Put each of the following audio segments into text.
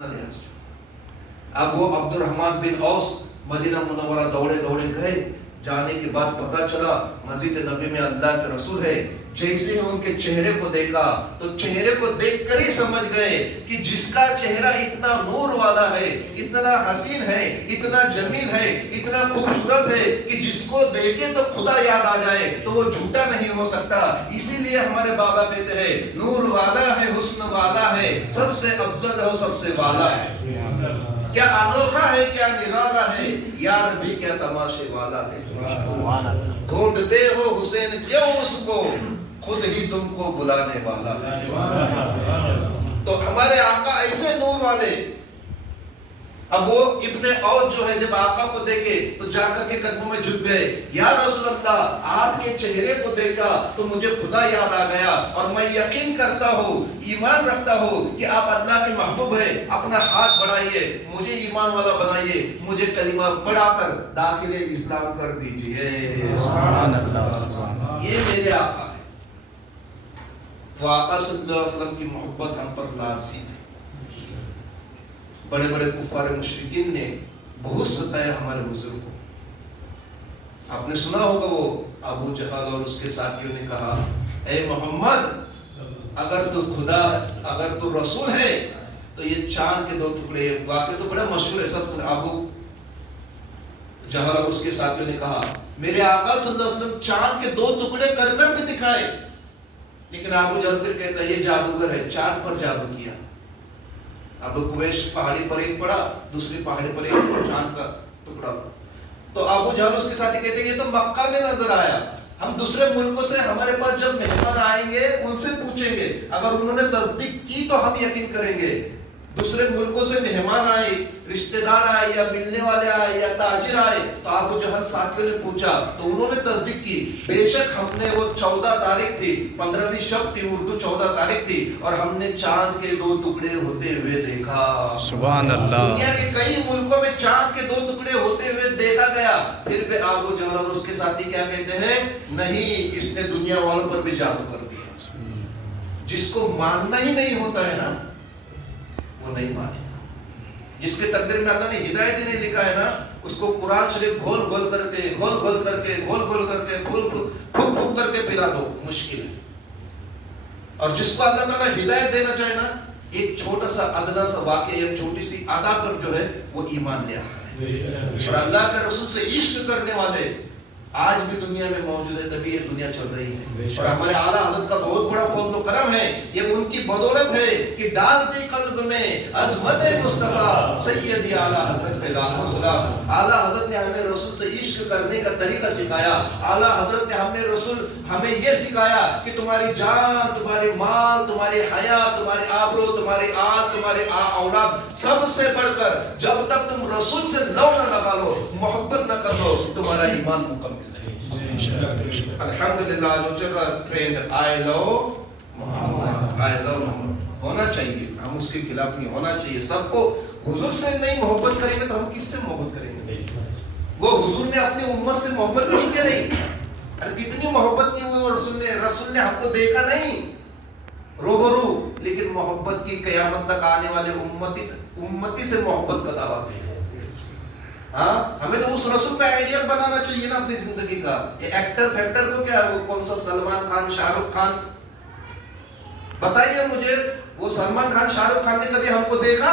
अब वो अब्दुर्रहमान बिन औस Medina Munawwara दौड़े दौड़े गए। जाने के बाद पता चला मस्जिद नबी में अल्लाह के रसूल है। जैसे ही उनके चेहरे को देखा तो चेहरे को देखकर ही समझ गए कि जिसका चेहरा इतना नूर वाला है, इतना हसीन है, इतना जमील है, इतना खूबसूरत है कि जिसको देखे तो खुदा याद आ जाए, तो वो झूठा नहीं हो सकता। इसीलिए हमारे बाबा कहते हैं नूर वाला है, हुस्न वाला है, सबसे अफजल है, सबसे वाला है। क्या अनोखा है, क्या निराला है, यार भी क्या तमाशे वाला है। ढूंढते हो हुसैन क्यों उसको, खुद ही तुमको बुलाने वाला है। तो हमारे आका ऐसे नूर वाले। अब वो इब्ने औस जो है जब आका को देखे तो जाकर के कदमों में झुक गए। या रसूल अल्लाह, आपके चेहरे को देखा तो मुझे खुदा याद आ गया और मैं यकीन करता हूँ, ईमान रखता हूँ कि आप अल्लाह के महबूब है। अपना हाथ बढ़ाइए, मुझे ईमान वाला बनाइए, मुझे कलिमा पढ़ाकर दाखिले इस्लाम कर दीजिए। सुभान अल्लाह। ये मेरे आका है। तो आका सल्लल्लाहु अलैहि वसल्लम की मोहब्बत हम पर लाज़िम है। बड़े बड़े कुफार मुशरिकीन ने बहुत सताया हमारे हुजूर को। आपने सुना होगा वो अबू जहल और उसके साथियों ने कहा, ए मोहम्मद, अगर तू खुदा, अगर तू रसूल है तो ये चांद के दो टुकड़े, वाकई तो बड़ा मशहूर है, सब सुने। अबू जहल और उसके साथियों ने कहा, मेरे आका सल्लल्लाहु अलैहि वसल्लम चांद के दो टुकड़े कर कर भी दिखाए। लेकिन अबू जहल फिर कहता है ये जादूगर है, चांद पर जादू किया। अब कुवैश पहाड़ी पर एक पड़ा, दूसरी पहाड़ी पर एक चांद का टुकड़ा। तो अबू जहल उसके साथ कहते हैं ये तो मक्का में नजर आया। हम दूसरे मुल्कों से हमारे पास जब मेहमान आएंगे उनसे पूछेंगे, अगर उन्होंने तस्दीक की तो हम यकीन करेंगे। दूसरे मुल्कों से मेहमान आए, रिश्तेदार आए, या मिलने वाले आए, या ताजिर आए, तो अबू जहल साथियों ने पूछा तो उन्होंने तस्दीक की। बेशक हमने वो 14 तारीख थी, 15वीं शब थी, उर्दू 14 तारीख थी, और हमने चांद के दो टुकड़े होते हुए देखा। सुभान अल्लाह। दुनिया के कई मुल्कों में चांद के दो टुकड़े होते हुए देखा गया। फिर भी अबू जहल और उसके साथी क्या कहते हैं, नहीं, इसने दुनिया वालों पर भी जादू कर दिया। जिसको मानना ही नहीं होता है ना, वो नहीं मानेगा। जिसके तकदीर में अल्लाह ने हिदायत ही नहीं लिखा है ना, उसको कुरान शरीफ घोल घोल करके, घोल घोल करके, घोल घोल करके, फूक फूक करके पिला दो, मुश्किल है। और जिसको अल्लाह ताला हिदायत देना चाहे ना, एक छोटा सा अदना सा वाक़या, एक छोटी सी अदा पर जो है वो ईमान ले आता है। और अल्लाह के रसूल से इश्क करने वाले आज भी दुनिया में मौजूद है, तभी ये दुनिया चल रही है। और हमारे आला हज़रत का बहुत बड़ा फज़ल करम है, ये उनकी बदौलत है कि डाल दी कल्ब में अज़मत मुस्तफ़ा सैयदी आला हज़रत पे लाखों सलाम। आला हज़रत ने हमें रसूल से इश्क करने का तरीका सिखाया। आला हज़रत ने हमें रसूल हमें ये सिखाया कि तुम्हारी जान, तुम्हारी माल, तुम्हारी हया, तुम्हारी आबरू, तुम्हारी आल, तुम्हारे औलाद, सबसे बढ़कर जब तक तुम रसूल से लौ न लगा लो, मोहब्बत न कर लो, तुम्हारा ईमान मुकम्मल। अल्हम्दुलिल्लाह, जो चल रहा trend I love Mohammad, I love Mohammad होना चाहिए, हम उसके खिलाफ नहीं होना चाहिए। सबको हुजूर से नहीं मोहब्बत करेंगे तो हम किससे मोहब्बत करेंगे? वो हुजूर ने अपनी उम्मत से मोहब्बत नहीं की, नहीं, अरे कितनी मोहब्बत की वो रसूल ने हमको देखा नहीं रूबरू, लेकिन मोहब्बत की क़यामत तक आने वाले उम्मती से मोहब्बत का दावा किया। हाँ, हमें तो उस रसूल का आइडियल बनाना चाहिए ना अपनी जिंदगी का। ये एक्टर फैक्टर को क्या, वो कौन सा सलमान खान, शाहरुख खान, बताइए मुझे, वो सलमान खान, शाहरुख खान ने कभी हमको देखा?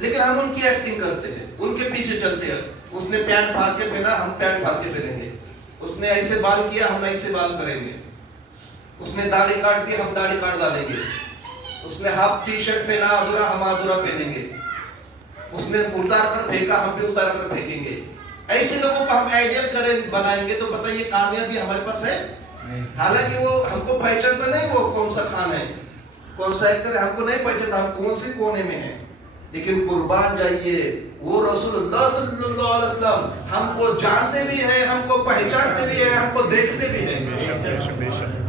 लेकिन हम उनकी एक्टिंग करते हैं, उनके पीछे चलते हैं। उसने पैंट फाड़ के पहना, हम पैंट फाड़ के पहनेंगे। उसने ऐसे बाल किया, हम ऐसे बाल करेंगे। उसने दाढ़ी काट दी, हम दाढ़ी काट डालेंगे। उसने हाफ टी शर्ट पहना अधूरा, हम अधूरा पहनेंगे। उसने उतार कर फेंका, हम भी उतार कर फेंकेंगे। ऐसे लोगों को हम आइडियल करें बनाएंगे तो बताइए कामयाबी हमारे पास है? हालांकि वो हमको पहचानता नहीं, वो कौन सा खान है, कौन सा एक्टर है, हमको नहीं पहचानता, हम कौन से कोने में हैं। लेकिन कुर्बान जाइए, वो रसूलुल्लाह सल्लल्लाहु अलैहि वसल्लम हमको जानते भी हैं, हमको पहचानते भी हैं, हमको देखते भी हैं।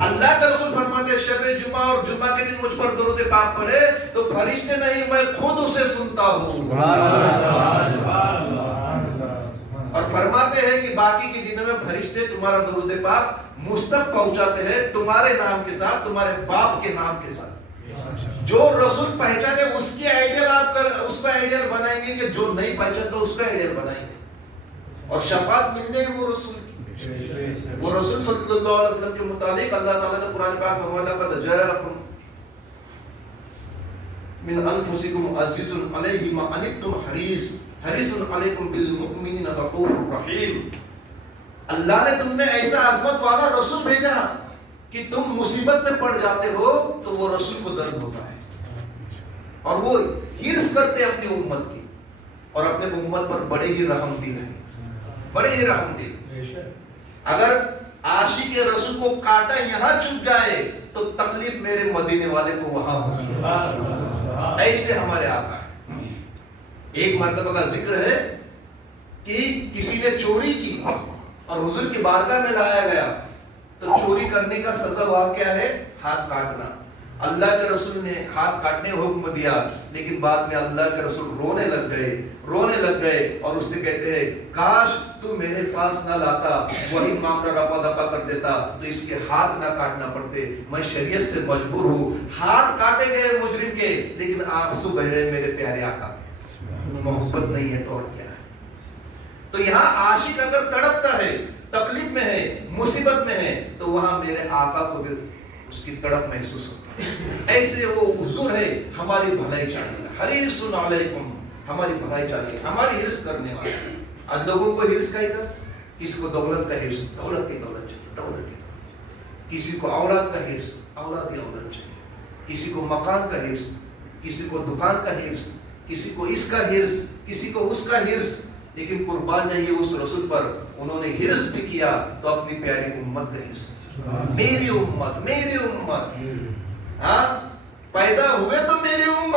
अल्लाह का रसूल फरमाते हैं शब जुमा और जुमा के दिन मुझ पर दुरूद पाक पढ़े तो फरिश्ते नहीं, मैं खुद उसे सुनता हूँ। और फरमाते हैं कि बाकी के दिनों में फरिश्ते तुम्हारा दुरूद पाक मुझ तक पहुंचाते हैं, तुम्हारे नाम के साथ, तुम्हारे बाप के नाम के साथ। جو رسول پہچانے اس کی آئیڈیل آپ اس کو آئیڈیل بنائیں گے کہ جو نہیں پہچانتا اس کا آئیڈیل بنائیں گے. اور شفاعت ملنے ہے وہ رسول کی. وہ رسول صلی اللہ علیہ وسلم کے متعلق اللہ تعالیٰ نے قرآن پاک میں فرمایا لقد جاءکم من انفسکم عزیز علیہ ما عنتم حریص علیکم بالمؤمنین رؤوف رحیم. اللہ نے تم میں ایسا عظمت والا رسول بھیجا کہ تم مصیبت میں پڑ جاتے ہو تو وہ رسول کو درد ہوتا ہے اور وہ ہرس کرتے اپنی امت کی اور اپنے امت پر بڑے ہی رحم دل ہیں. بڑے ہی رحم دل. اگر عاشق رسول کو کاٹا یہاں چپ جائے تو تکلیف میرے مدینے والے کو وہاں ہوگی. ایسے ہمارے آقا ہے. ایک مرتبہ کا ذکر ہے کہ کسی نے چوری کی اور حضور کی بارگاہ میں لایا گیا تو چوری کرنے کا سزا ہوا کیا ہے؟ ہاتھ کاٹنا. اللہ کے رسول نے ہاتھ کاٹنے کا حکم دیا لیکن بعد میں اللہ کے رسول رونے لگ گئے اور اس سے کہتے ہیں کاش تو میرے پاس نہ لاتا وہی معاملہ رفع دفع کر دیتا تو اس کے ہاتھ نہ کاٹنا پڑتے. میں شریعت سے مجبور ہوں. ہاتھ کاٹے گئے مجرم کے لیکن آنسو بہ رہے میرے پیارے آقا. محبت نہیں ہے تو اور کیا ہے. تو یہاں عاشق اگر تڑپتا ہے تکلیف میں ہے مصیبت میں ہے تو وہاں میرے آقا کو بھی اس کی تڑپ محسوس ہوتا ہے. ایسے وہ حضور ہے ہماری بھلائی چاہیے. حریص علیکم ہماری بھلائی چاہیے ہماری ہرس کرنے والے. آج لوگوں کو ہرس کا ادھر کسی کو دولت کا ہرس دولت چاہیے. کسی کو اولاد کا ہرس اولاد چاہیے. کسی کو مکان کا ہرس کسی کو دکان کا ہرس کسی کو اس کا ہرس کسی کو اس کا ہرس. لیکن قربان جائیے اس رسول پر انہوں نے ہرس بھی کیا تو اپنی پیاری امت کا ہرس. میری امت ہاں پیدا ہوئے تو میری امت